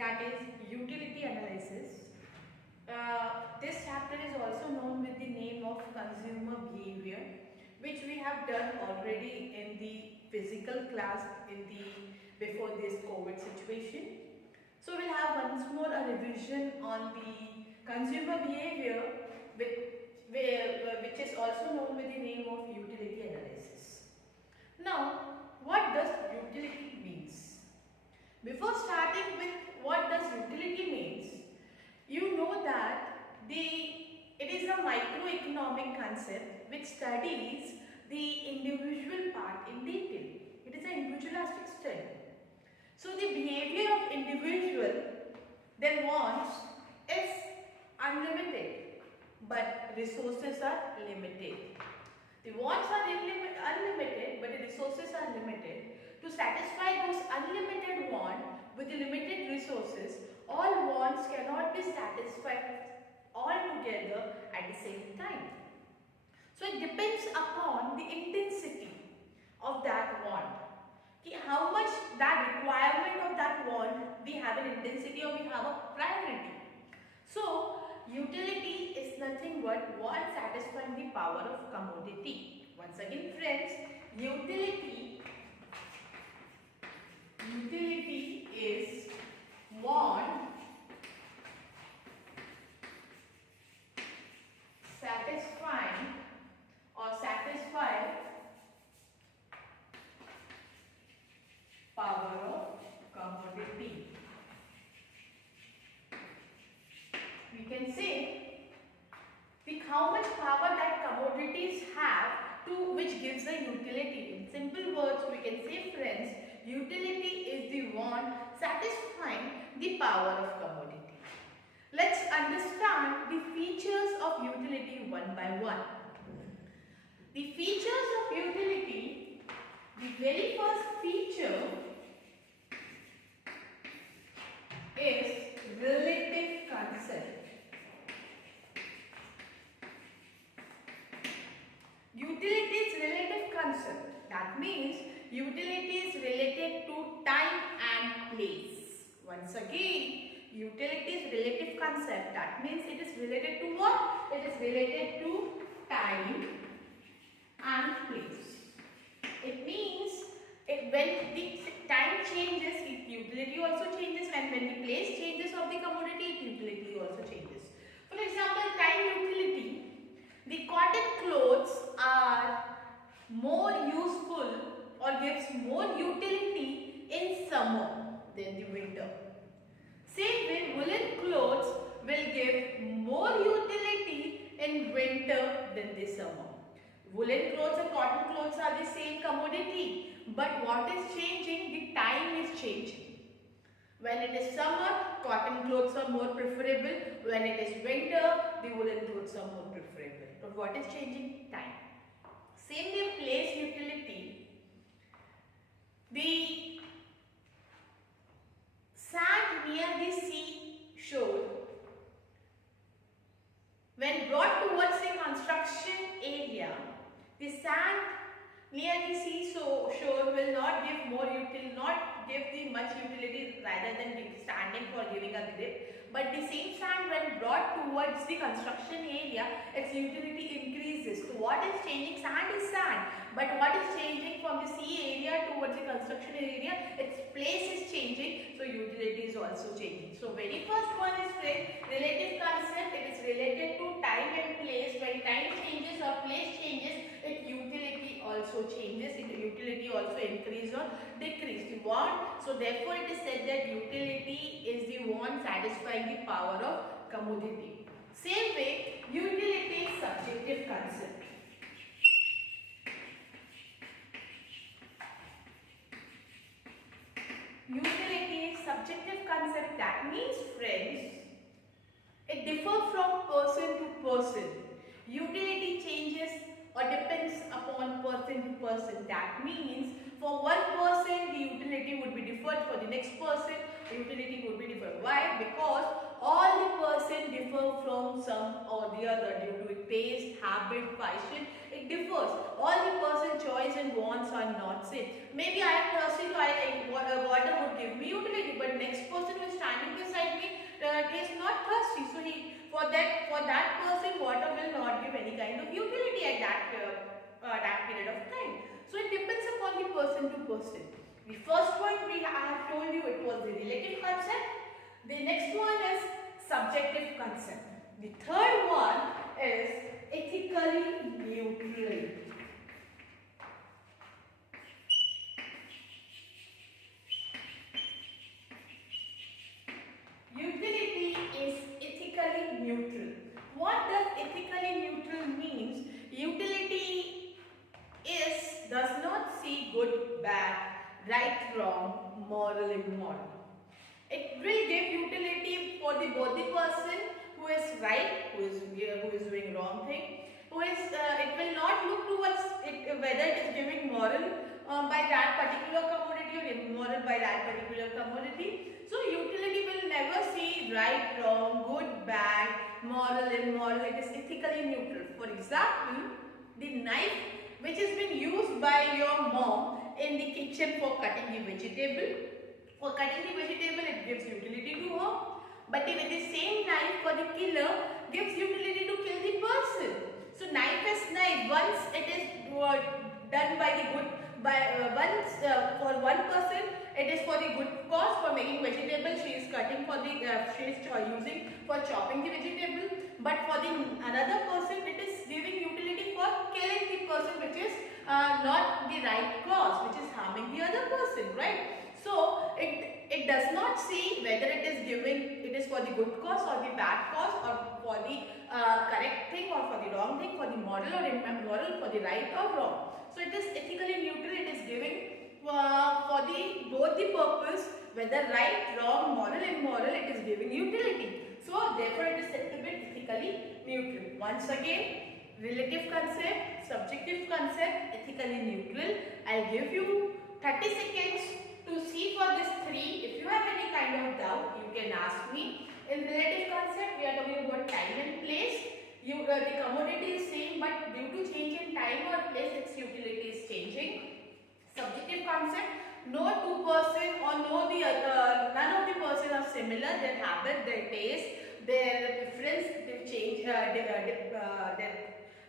that is utility analysis. This chapter is also known with the name of consumer behavior, which we have done already in the physical class before this COVID situation. So we'll have once more a revision on the consumer behavior, which is also known with the name of utility analysis. Now, what does utility means? Before starting with what does utility means, you know that it is a microeconomic concept which studies the individual part in detail. It is an individualistic study. So the behavior of individual, their wants is unlimited, but resources are limited. The wants are unlimited, but the resources are limited. To satisfy those unlimited wants with the limited resources, all wants cannot be satisfied all together at the same time. So it depends upon the intensity of that want. How much that requirement of that want, we have an intensity or we have a priority. So utility is nothing but want satisfying the power of commodity. Once again friends, utility is want satisfying or satisfy power of commodity. We can say how much power that commodities have to which gives a utility. In simple words, we can say friends, utility is the want satisfying the power of commodity. Let's understand the features of utility one by one. The features of utility, the very first feature is relative concept. Utility is relative concept. That means utility is related to time and place. Once again, utility is relative concept. That means it is related to what? It is related to time and place. It means when the time changes, utility also changes, and when the place changes of the commodity, utility also changes. For example, time utility. The cotton clothes are more useful or gives more utility in summer than the winter. Same way, woolen clothes will give more utility in winter than the summer. Woolen clothes and cotton clothes are the same commodity, but what is changing? The time is changing. When it is summer, cotton clothes are more preferable. When it is winter, the woolen clothes are more preferable. But what is changing? Time. Same way, place utility. The sand near the sea shore, when brought towards the construction area, the sand near the sea shore will not give the much utility rather than standing for giving a grip. But the same sand when brought towards the construction area, its utility increases. So what is changing? Sand is sand. But what is changing from the sea area towards the construction area? Its place is changing. So utility is also changing. So very first one is relative concept. It is related to time and place. When time changes or place changes, its utility also changes. Its utility also increase or decrease. The want. So therefore it is said that utility is the want satisfying the power of commodity. Same way, utility is subjective concept. Utility is subjective concept. That means friends, it differs from person to person. Utility changes or depends upon person to person. That means for one person the utility would be different, for the next person the utility would be different. Why? Because all the person differ from some or the other due to taste, habit, fashion. It differs. All the person choice and wants are not same. Maybe I am thirsty, so I like water would give me utility, but next person who is standing for that person, water will not give any kind of utility at that period of time. So it depends upon the person to person. The first one I have told you, it was the relative concept. The next one is subjective concept. The third one is ethically neutral. Utility is ethically neutral. What does ethically neutral means? Utility does not see good, bad, right, wrong, moral, immoral. It will give utility for both the person who is right, who is doing wrong thing, it will not look towards whether it is giving moral by that particular commodity or immoral by that particular commodity. So utility will never see right, wrong, good, bad, moral, immoral. It is ethically neutral. For example, the knife which has been used by your mom in the kitchen for cutting the vegetable. For cutting the vegetable, it gives utility to her. But with the same knife for the killer gives utility to kill the person. So knife is knife. Once it is done by the good, for one person, it is for the good cause for making vegetable. She is cutting for the she is using for chopping the vegetable. But for the another person, it is giving utility for killing the person, which is not the right cause, which is harming the other person, right? So it does not see whether it is for the good cause or the bad cause, or for the correct thing or for the wrong thing, for the moral or immoral, for the right or wrong. So it is ethically neutral. It is giving for both the purpose, whether right, wrong, moral, immoral. It is giving utility. So therefore it is said to be ethically neutral. Once again, relative concept, subjective concept, ethically neutral. I'll give you 30 seconds to see for this three. If you have any kind of doubt, you can ask me. In relative concept, we are talking about time and place. The commodity is same, but due to change in time or place, its utility is changing. Subjective concept, no two person or none of the person are similar. Their habit, their taste, their preference, they change. Their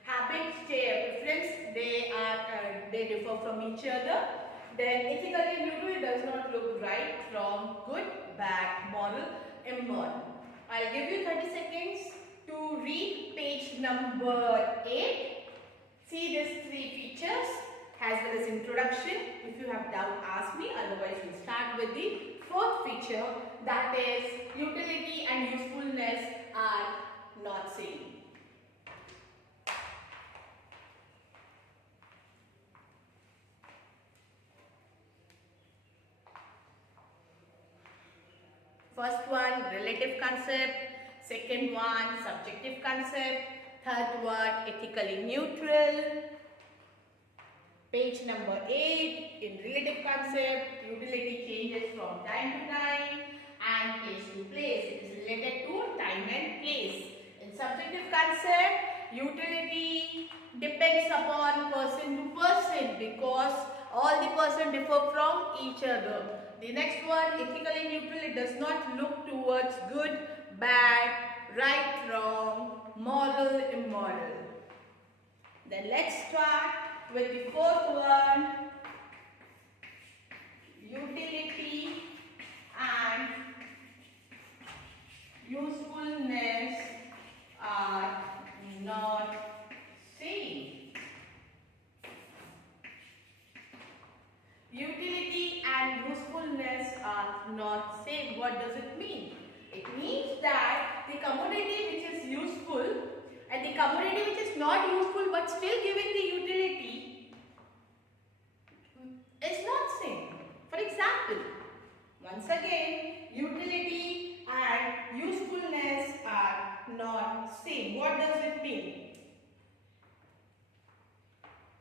habits, their preference, they differ from each other. Then ethically neutral does not look right, wrong, good, bad, moral, immoral. I'll give you 30 seconds to read page number 8. See these three features as well as introduction. If you have doubt, ask me. Otherwise, we'll start with the fourth feature, that is utility and usefulness are not same. First one, relative concept. Second one, subjective concept. Third one, ethically neutral. Page number 8, in relative concept, utility changes from time to time and place to place. It is related to time and place. In subjective concept, utility depends upon person to person because all the person differ from each other. The next one, ethically neutral, it does not look towards good, bad, right, wrong, moral, immoral. Then let's start with the fourth one, utility and usefulness are not same. Utility and usefulness are not same. What does it mean? It means that the commodity which is useful and the commodity which is not useful but still giving the utility is not same. For example, once again, utility and usefulness are not same. What does it mean?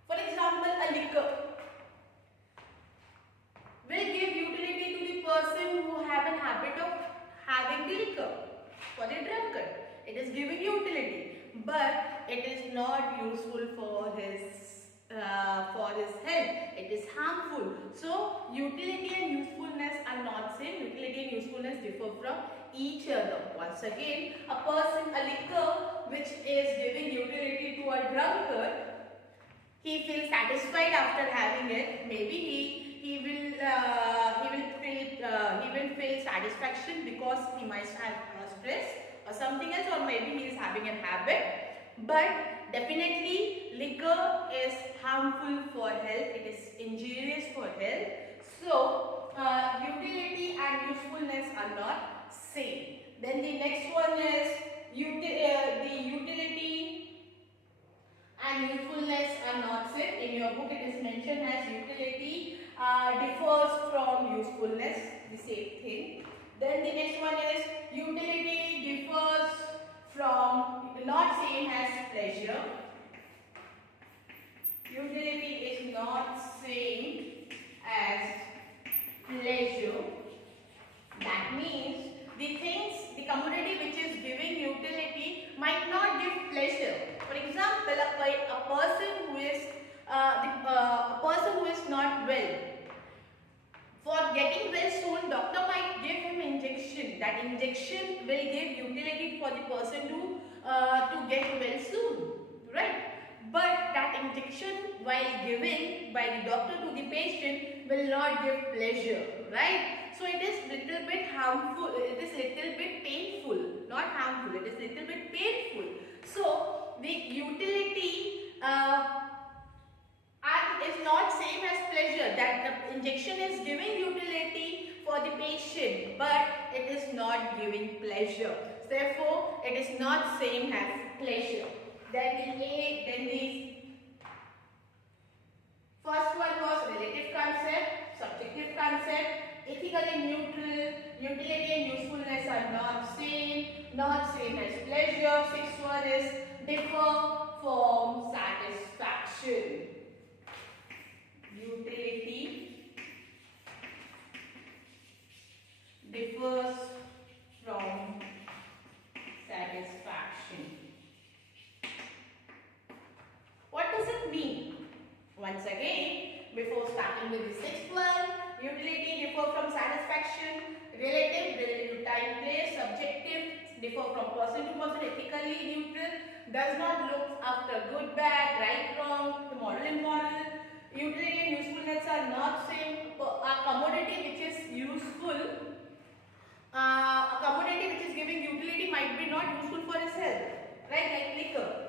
For example, a liquor will give utility to the person who have an habit of having the liquor. For the drunkard, it is giving utility, but it is not useful for his health. It is harmful. So utility and usefulness are not same. Utility and usefulness differ from each other. Once again, a liquor which is giving utility to a drunkard, he feels satisfied after having it. Maybe he will feel satisfaction because he might have stress or something else, or maybe he is having a habit. But definitely liquor is harmful for health. It is injurious for health. So utility and usefulness are not same. Then the next one is the utility and usefulness are not same. In your book it is mentioned as utility differs from usefulness, the same thing. Then the next one is utility differs from, not same as pleasure. Utility is not same as pleasure. That means the commodity which is giving utility might not give pleasure. For example, a person who is not well, for getting well soon, doctor might give him injection. That injection will give utility for the person to get well soon, right? But that injection, while given by the doctor to the patient, will not give pleasure, right? So it is little bit harmful. It is little bit painful, not harmful. It is little bit painful. So the utility is not same as pleasure. That the injection is giving utility for the patient, but it is not giving pleasure. Therefore, it is not same as pleasure. Then the first one was relative concept, subjective concept. Ethically neutral, utility and usefulness are not same as pleasure. Sixth one is differ from satisfaction. Utility differs from satisfaction. What does it mean? Once again, before starting with the sixth one, utility differ from satisfaction, relative to time, place, subjective, differ from person to person, ethically neutral, does not look after good, bad, right, wrong, moral, immoral. Utility and usefulness are not same. A commodity which is useful, a commodity which is giving utility might be not useful for his health, right? Like liquor.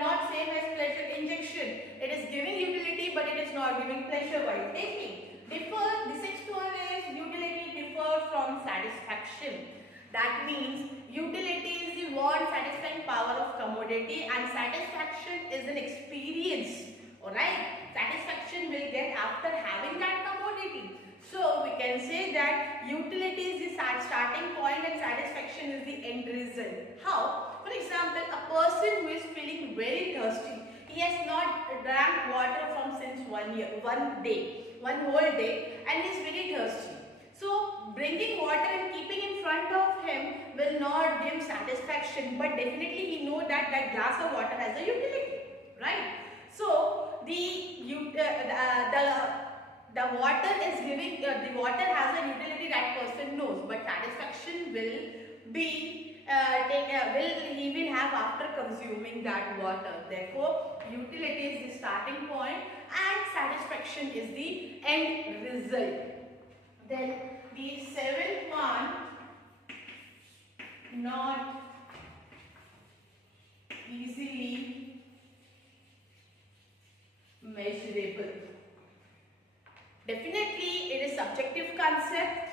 Not same as pleasure. Injection, it is giving utility but it is not giving pleasure while taking. Differ, the sixth one is utility differ from satisfaction. That means utility is the want satisfying power of commodity and satisfaction is an experience. Alright, satisfaction will get after having that commodity. So we can say that utility is the starting point and satisfaction is the end result. How? For example, a person who is feeling very thirsty, he has not drank water from since 1 whole day, and he is very thirsty. So bringing water and keeping in front of him will not give satisfaction, but definitely he knows that that glass of water has a utility, right? So the water is giving, the water has a utility that person knows, but satisfaction will be he will have after consuming that water. Therefore, utility is the starting point and satisfaction is the end result. Then the seventh one, not easily measurable. Definitely it is subjective concept.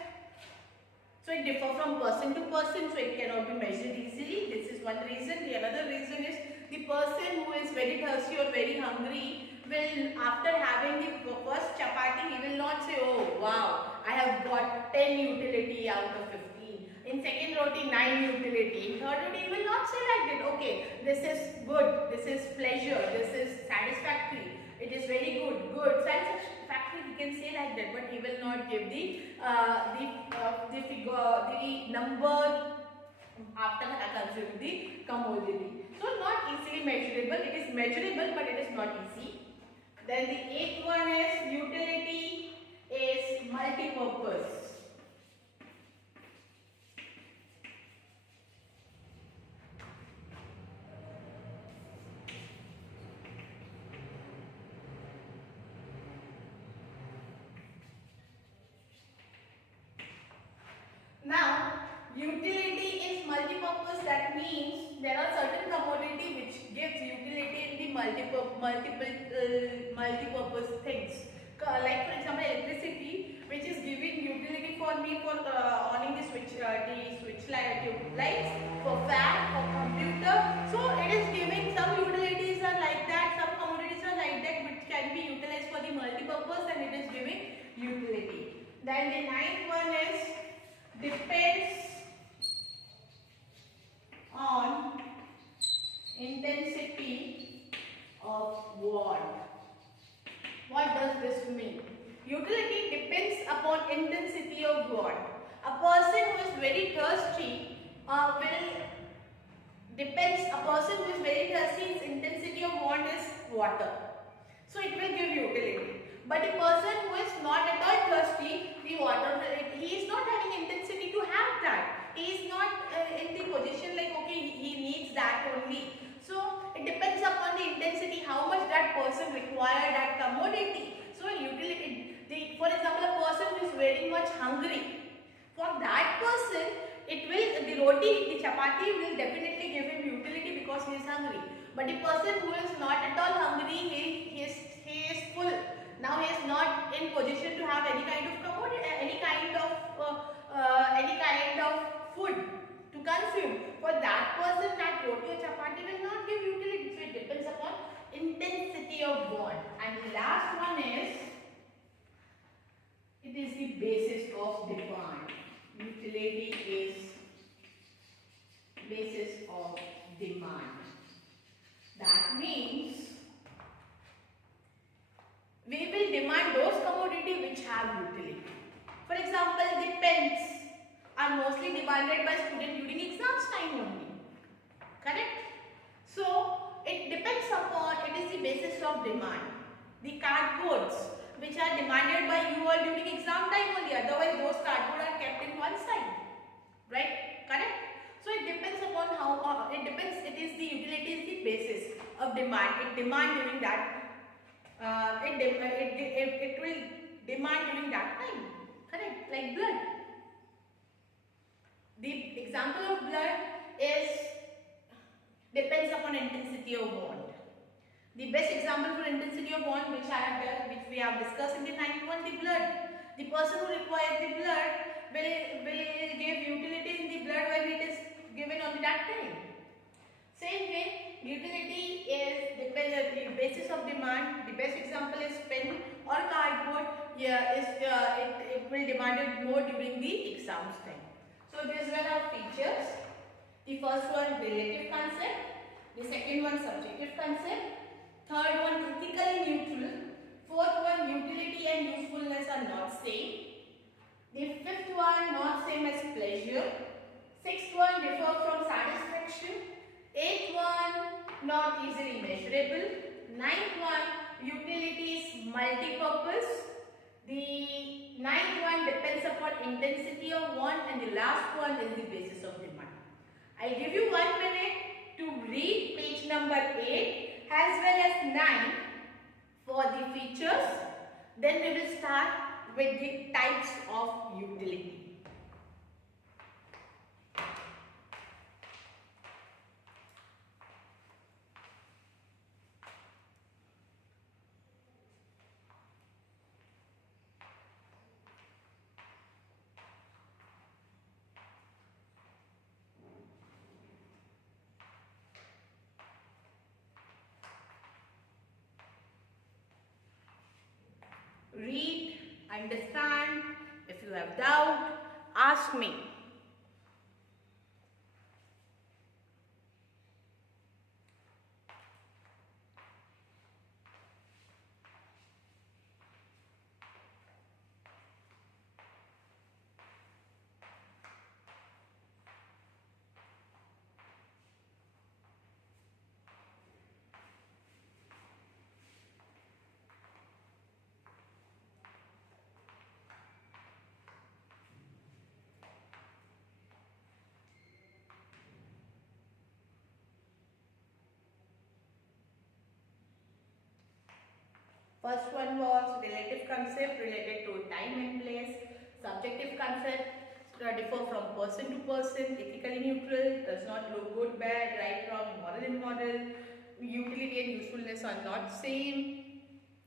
So it differs from person to person, so it cannot be measured easily. This is one reason. The another reason is the person who is very thirsty or very hungry will, after having the first chapati, he will not say, oh wow, I have got 10 utility out of 15. In second roti, 9 utility. In third roti, he will not say like that. Okay, this is good, this is pleasure, this is satisfactory. It is very good. Satisfactory, he can say like that, but he will not give the number after consuming the commodity. So not easily measurable. It is measurable, but it is not easy. Then the eighth one is utility is multi-purpose. Utility is multi-purpose. That means there are certain commodity which gives utility in the multi-purpose things. Like for example, electricity, which is giving utility for me for owning the switch lights, for fan, for computer. So it is giving some utilities are like that, some commodities are like that, which can be utilized for the multi-purpose, and it is giving utility. Then the ninth one is depends on intensity of want. What does this mean? Utility depends upon intensity of want. A person who is very thirsty a person who is very thirsty, its intensity of want is water. So it will give utility. But a person who is not at all thirsty, he is not having intensity to have that. He is not in the position like, okay, he needs that only. So it depends upon the intensity, how much that person require that commodity. So utility, for example, a person who is very much hungry, for that person, the chapati will definitely give him utility because he is hungry. But the person who is not at all hungry, he is full. Now he is not in position to have any kind of commodity, any kind of food to consume. For that person, that roti or chapati will not give utility. So it depends upon intensity of want. And the last one is, it is the basis of demand. Utility is basis of demand. That means we will demand those commodities which have utility. For example, the pens are mostly demanded by students during exams time only. Correct? So it depends upon, it is the basis of demand. The cardboards which are demanded by you all during exam time only, otherwise those cardboard are kept in one side. Right? Correct? So it depends upon how, it is the utility is the basis of demand. It demand during that, it will demand during that time. Correct? Like blood. The example of blood depends upon intensity of want. The best example for intensity of want which we have discussed in the ninth one, the blood. The person who requires the blood will give utility in the blood when it is given on that time. Same way, utility is the basis of demand. The best example is pen or cardboard. Yeah, it will demand it more during the exams time. So these were our features. The first one, relative concept. The second one, subjective concept. Third one, critically neutral. Fourth one, utility and usefulness are not same. The fifth one, not same as pleasure. Sixth one, differ from satisfaction. Eighth one, not easily measurable. Ninth one, utility is multi-purpose. The ninth one depends upon intensity of want, and the last one is the basis of demand. I'll give you 1 minute to read page number 8 as well as 9 for the features. Then we will start with the types of utility. Read, understand. If you have doubt, ask me. First one was relative concept related to time and place. Subjective concept differ from person to person, ethically neutral, does not look good, bad, right, wrong, moral, immoral. Utility and usefulness are not same.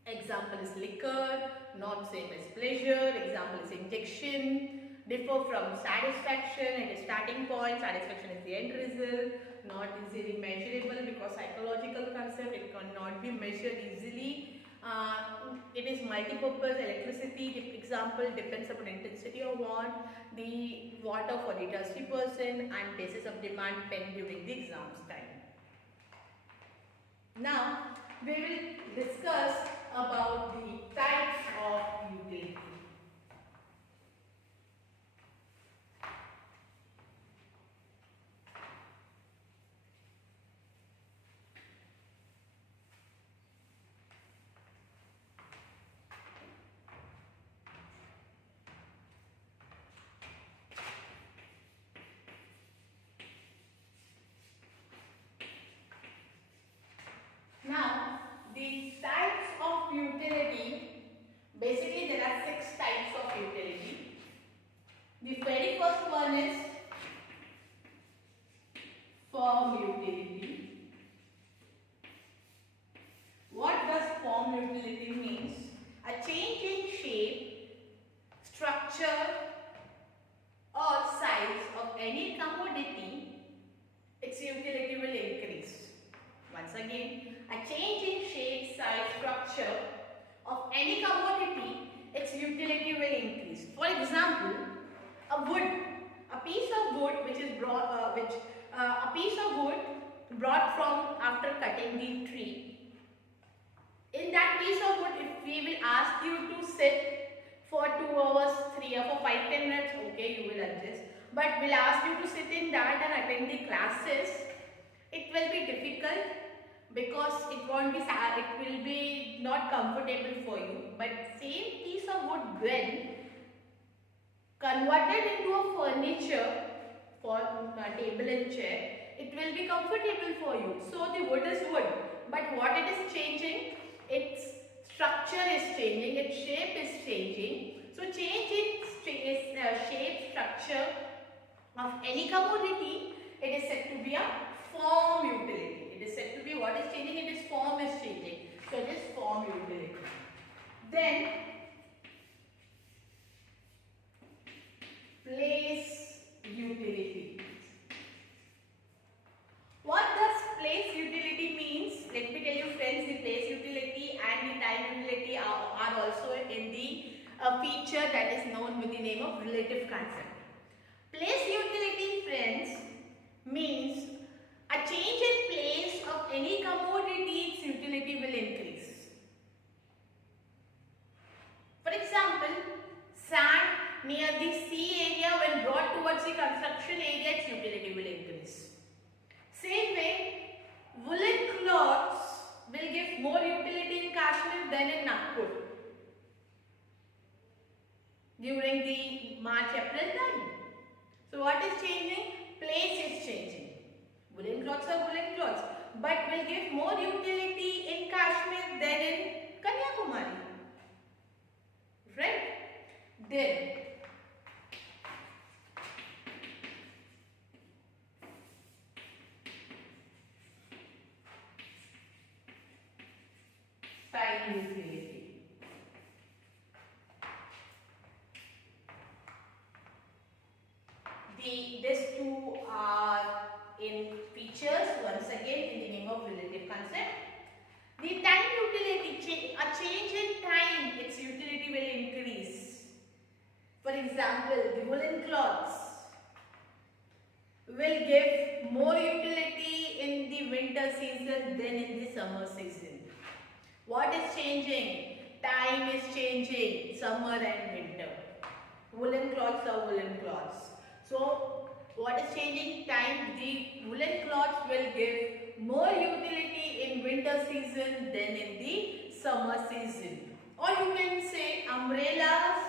Example is liquor, not same as pleasure. Example is injection. Differ from satisfaction, it is starting point, satisfaction is the end result. Not easily measurable because psychological concept, it cannot be measured easily. It is multi-purpose electricity, example depends upon intensity of want, the water for the dusty person, and basis of demand pen during the exams time. Now we will discuss about the types of utility. Now, the types of utility, basically there are 6 types of utility. The very first one is form utility. What does form utility means? A change in shape, structure or size of any commodity, its utility will increase. Once again, a change in shape, size, structure of any commodity, its utility will increase. For example, a wood, a piece of wood which is brought, a piece of wood brought from after cutting the tree. In that piece of wood, if we will ask you to sit for 2 hours, 3 or for 5-10 minutes, okay, you will adjust. But we'll ask you to sit in that and attend the classes. It will be difficult because it will be not comfortable for you. But same piece of wood when converted into a furniture for a table and chair, it will be comfortable for you. So the wood is wood, but what it is changing? Its structure is changing, its shape is changing. So change in shape, structure of any commodity, it is said to be a form utility. It is said to be what is changing? It is form is changing. So it is form utility. Then place utility. What does place utility means? Let me tell you friends, the place utility and the time utility are also in the feature that is known with the name of relative concept. Place utility friends means a change in place of any commodity, its utility will increase. For example, sand near the sea area when brought towards the construction area, its utility will increase. Same way, woolen cloths will give more utility in Kashmir than in Nagpur during the March-April time. So what is changing? Place is changing. Woolen cloths are woolen cloths, but will give more utility in Kashmir than in Kanyakumari. Right? Then style utility. These two are in features once again in the name of relative concept. The time utility, a change in time, its utility will increase. For example, the woolen cloths will give more utility in the winter season than in the summer season. What is changing? Time is changing, summer and winter. Woolen cloths are woolen cloths. So, what is changing? Time. The woolen cloths will give more utility in winter season than in the summer season. Or you can say umbrellas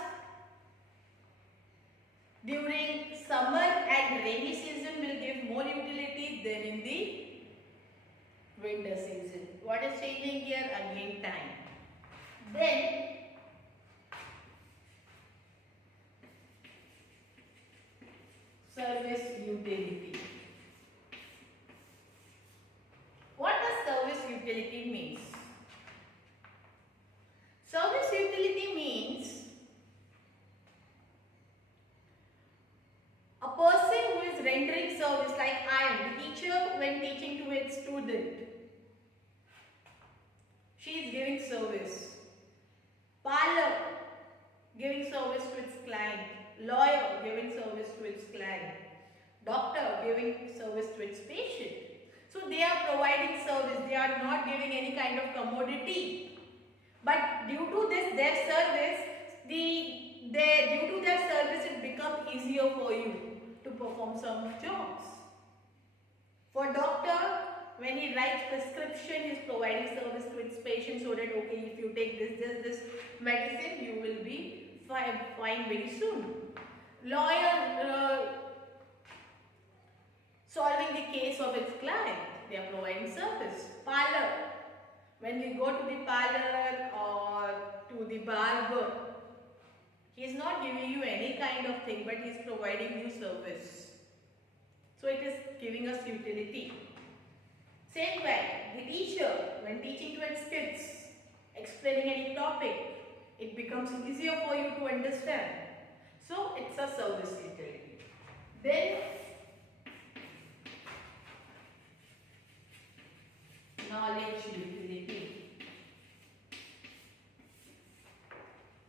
during summer and rainy season will give more utility than in the winter season. What is changing here? Again time. Then Service utility. What does service utility means? Service utility means a person who is rendering service, like I am the teacher when teaching to its student. She is giving service. Parlor giving service to its client. Lawyer giving service to its client. Doctor giving service to its patient. So they are providing service. They are not giving any kind of commodity. But due to this, their service, due to their service, it becomes easier for you to perform some jobs. For doctor, when he writes prescription, he is providing service to its patient so that okay, if you take this medicine, you will be fine very soon. Lawyer solving the case of its client, they are providing service. Parlor, when we go to the parlor or to the barber, he is not giving you any kind of thing, but he is providing you service. So it is giving us utility. Same way, the teacher, when teaching to its kids, explaining any topic, it becomes easier for you to understand. So it's a service utility. Then knowledge utility.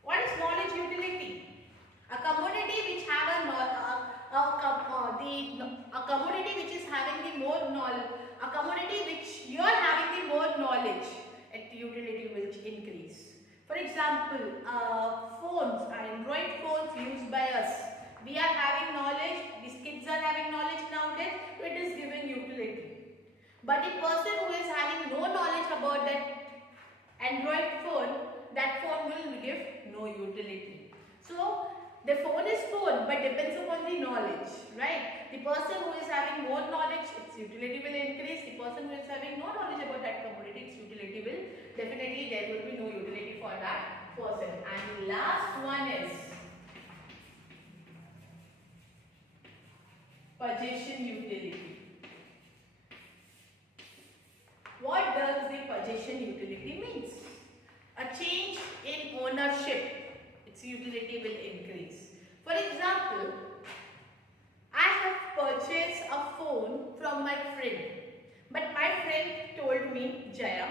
What is knowledge utility? A commodity which have a commodity which is having the more knowledge, a commodity which you are having the more knowledge, its utility will increase. For example, phones, Android phones used by us. We are having knowledge, these kids are having knowledge nowadays, so it is giving utility. But the person who is having no knowledge about that Android phone, that phone will give no utility. So the phone is phone, but depends upon the knowledge, right? The person who is having more knowledge, its utility will increase. The person who is having no knowledge about that commodity, its utility will definitely, there will be no utility for that person. And the last one is possession utility. What does the possession utility means? A change in ownership, its utility will increase. For example, I have purchased a phone from my friend, but my friend told me, Jaya,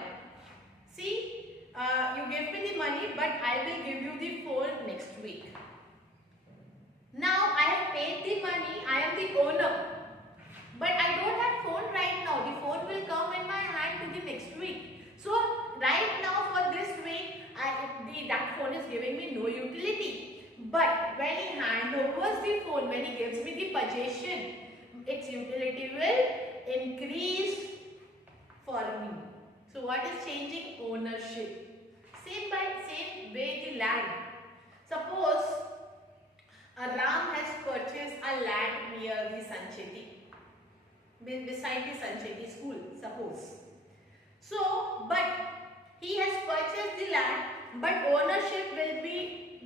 see, you gave me the money, but I will give you the phone next week. Now I have paid the money, I am the owner, but I don't have phone right now. The phone will come in my hand to the next week. So right now for this week, that phone is giving me no utility. But when he hands over the phone, when he gives me the possession, its utility will increase for me. So what is changing? Ownership. Same way the land. Suppose a Ram has purchased a land near the Sancheti, beside the Sancheti school, suppose. So, but he has purchased the land, but ownership will be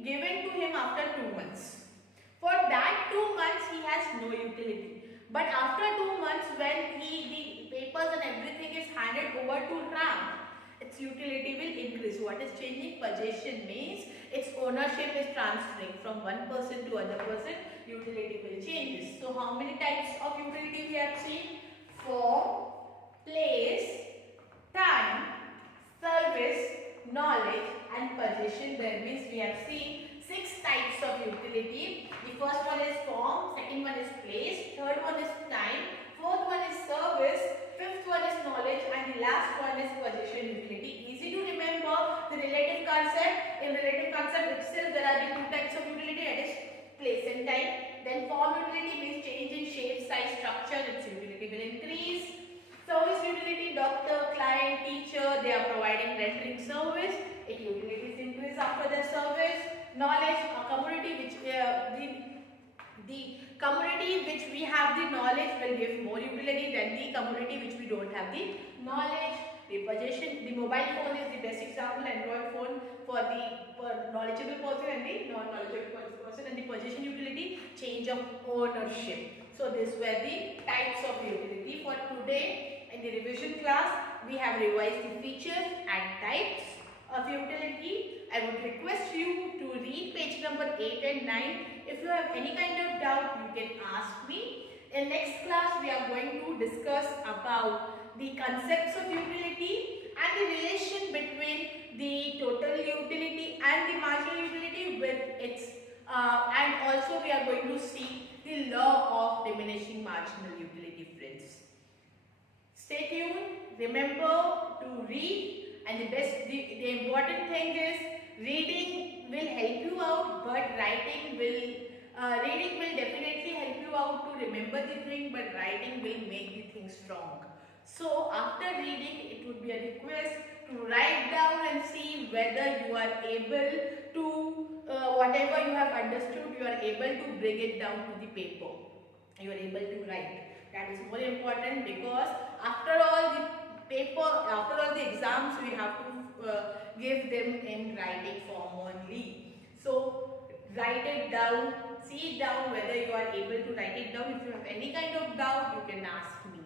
given to him after 2 months. For that 2 months, he has no utility. But after 2 months, when the papers and everything is handed over to Ram, its utility will increase. What is changing? Possession means its ownership is transferring from one person to other person. Utility will change. So how many types of utility we have seen? Form, place, time, service, knowledge and possession. That means we have seen 6 types of utility. The first one is form, second one is place, third one is time, fourth one is service, fifth one is knowledge and the last one is possession utility. Easy to remember the relative concept. In relative concept itself there are the 2 types of utility, that is place and time. Then form utility means change in shape, size, structure, its utility will increase. Service utility, doctor, client, teacher, they are providing rendering service. Its utilities increase after their service. Knowledge, a commodity which the commodity which we have the knowledge will give more utility than the commodity which we don't have the knowledge. The possession, the mobile phone is the best example, Android phone for the knowledgeable person and the non-knowledgeable person, and the possession utility, change of ownership. So these were the types of utility for today. In the revision class, we have revised the features and types of utility. I would request you to read page number 8 and 9. If you have any kind of doubt, you can ask me. In next class, we are going to discuss about the concepts of utility and the relation between the total utility and the marginal utility with its and also we are going to see the law of diminishing marginal utility, friends. Stay tuned. Remember to read, and the important thing is reading will help you out, but writing will definitely help you out to remember the thing, but writing will make the thing strong. So after reading, it would be a request to write down and see whether you are able to whatever you have understood, you are able to bring it down to the paper. You are able to write. That is more important, because after all the exams, we have to give them in writing form only. So write it down, see it down whether you are able to write it down. If you have any kind of doubt, you can ask me.